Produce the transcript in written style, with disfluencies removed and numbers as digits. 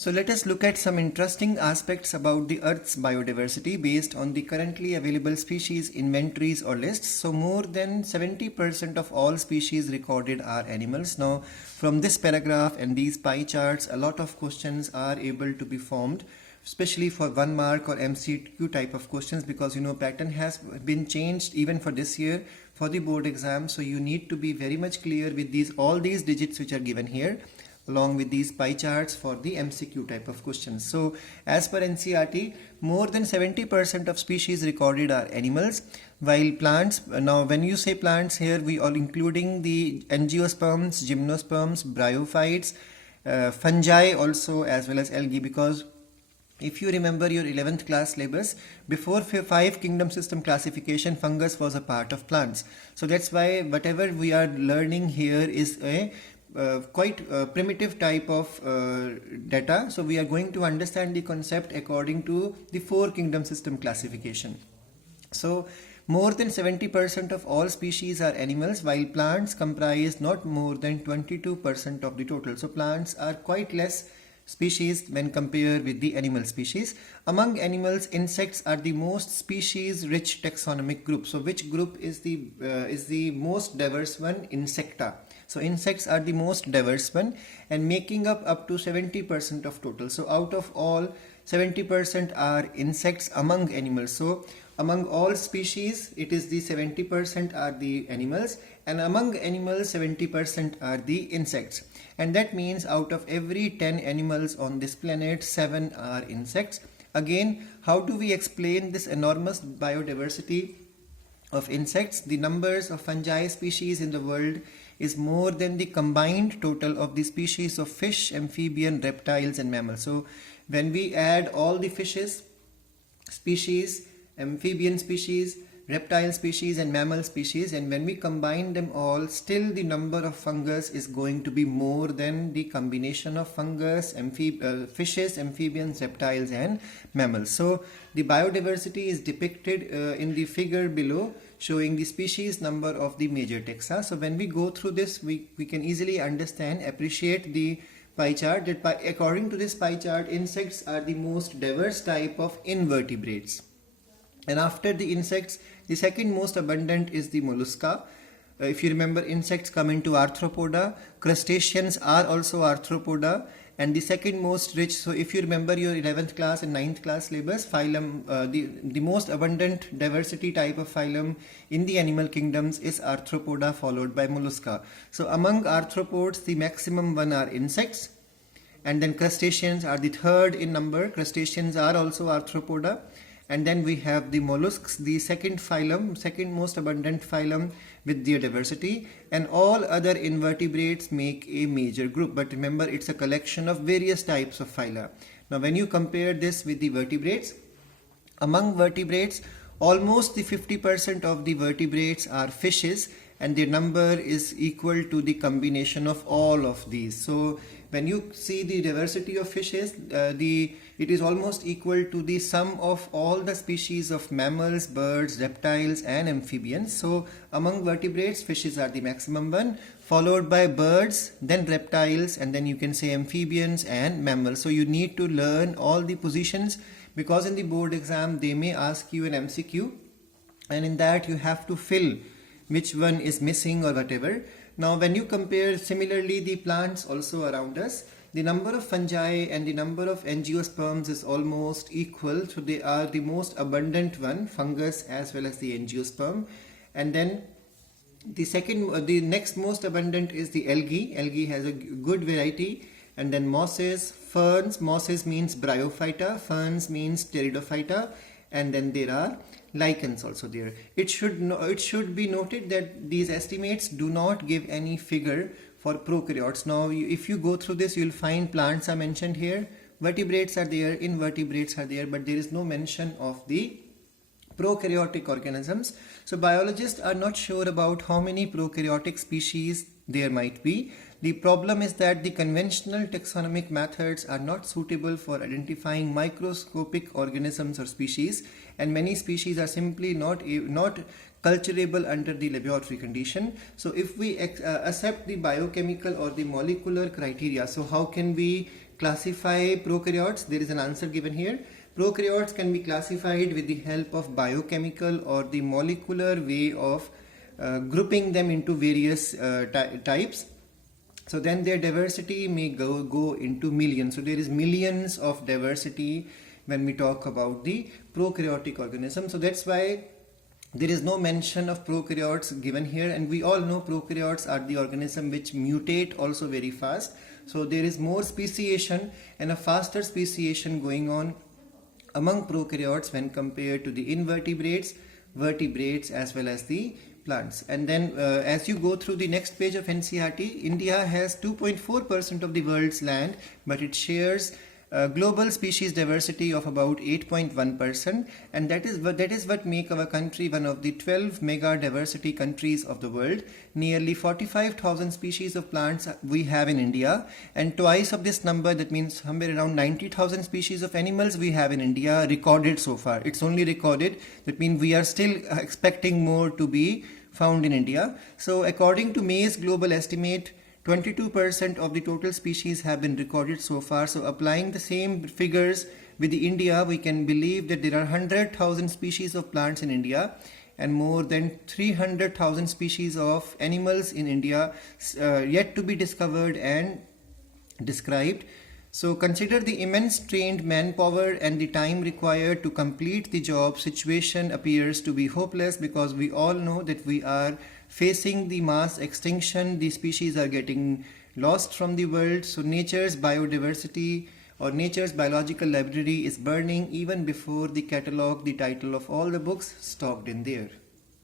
So let us look at some interesting aspects about the Earth's biodiversity based on the currently available species inventories or lists. So more than 70% of all species recorded are animals. Now from this paragraph and these pie charts, a lot of questions are able to be formed, especially for 1 mark or MCQ type of questions, because pattern has been changed even for this year for the board exam. So you need to be very much clear with all these digits which are given here, along with these pie charts for the MCQ type of questions. So as per NCERT, more than 70% of species recorded are animals, while plants, now when you say plants here, we are including the angiosperms, gymnosperms, bryophytes, fungi also, as well as algae, because if you remember your 11th class syllabus, before 5 kingdom system classification, fungus was a part of plants. So that's why whatever we are learning here is a quite primitive type of data. So we are going to understand the concept according to the 4 kingdom system classification. So more than 70% of all species are animals, while plants comprise not more than 22% of the total. So plants are quite less species when compared with the animal species. Among animals, insects are the most species rich taxonomic group. So which group is the most diverse one? Insecta. So insects are the most diverse one and making up to 70% of total. So out of all, 70% are insects among animals. So among all species, it is the 70% are the animals, and among animals 70% are the insects. And that means out of every 10 animals on this planet, 7 are insects. Again, how do we explain this enormous biodiversity of insects? The numbers of fungi species in the world is more than the combined total of the species of fish, amphibian, reptiles and mammals. So when we add all the fishes species, amphibian species, reptile species and mammal species, and when we combine them all, still the number of fungus is going to be more than the combination of fungus, fishes, amphibians, reptiles and mammals. So the biodiversity is depicted in the figure below, showing the species number of the major taxa. So when we go through this, we can easily understand, appreciate the pie chart, that according to this pie chart, insects are the most diverse type of invertebrates. And after the insects, the second most abundant is the mollusca. If you remember, insects come into arthropoda, crustaceans are also arthropoda, and the second most rich, so if you remember your 11th class and 9th class syllabus, phylum, the most abundant diversity type of phylum in the animal kingdoms is arthropoda, followed by mollusca. So among arthropods, the maximum one are insects, and then crustaceans are the third in number. Crustaceans are also arthropoda. And then we have the mollusks, the second phylum, second most abundant phylum with their diversity, and all other invertebrates make a major group. But remember, it's a collection of various types of phyla. Now when you compare this with the vertebrates, among vertebrates, almost the 50% of the vertebrates are fishes, and their number is equal to the combination of all of these. So when you see the diversity of fishes, it is almost equal to the sum of all the species of mammals, birds, reptiles and amphibians. So among vertebrates, fishes are the maximum one, followed by birds, then reptiles, and then you can say amphibians and mammals. So you need to learn all the positions, because in the board exam they may ask you an MCQ, and in that you have to fill which one is missing or whatever. Now when you compare similarly the plants also around us, the number of fungi and the number of angiosperms is almost equal. So they are the most abundant one, fungus as well as the angiosperm. And then the next most abundant is the algae. Algae has a good variety. And then mosses, ferns, mosses means bryophyta, ferns means pteridophyta, and then there are lichens also there. It should be noted that these estimates do not give any figure for prokaryotes. Now if you go through this, you will find plants are mentioned here, vertebrates are there, invertebrates are there, but there is no mention of the prokaryotic organisms. So biologists are not sure about how many prokaryotic species there might be. The problem is that the conventional taxonomic methods are not suitable for identifying microscopic organisms or species, and many species are simply not culturable under the laboratory condition. So if we accept the biochemical or the molecular criteria, so how can we classify prokaryotes? There is an answer given here. Prokaryotes can be classified with the help of biochemical or the molecular way of grouping them into various types. So then their diversity may go into millions. So there is millions of diversity when we talk about the prokaryotic organism. So that's why there is no mention of prokaryotes given here, and we all know prokaryotes are the organism which mutate also very fast. So there is more speciation and a faster speciation going on among prokaryotes when compared to the invertebrates, vertebrates as well as the plants. And then as you go through the next page of NCERT, India has 2.4% of the world's land, but it shares global species diversity of about 8.1%, and that is what make our country one of the 12 mega diversity countries of the world. Nearly 45,000 species of plants we have in India, and twice of this number, that means somewhere around 90,000 species of animals we have in India recorded so far. It's only recorded, that means we are still expecting more to be found in India. So according to May's global estimate, 22% of the total species have been recorded so far. So applying the same figures with the India, we can believe that there are 100,000 species of plants in India and more than 300,000 species of animals in India yet to be discovered and described. So consider the immense trained manpower and the time required to complete the job. Situation appears to be hopeless because we all know that we are facing the mass extinction. The species are getting lost from the world. So nature's biodiversity or nature's biological library is burning even before the catalog, the title of all the books stocked in there.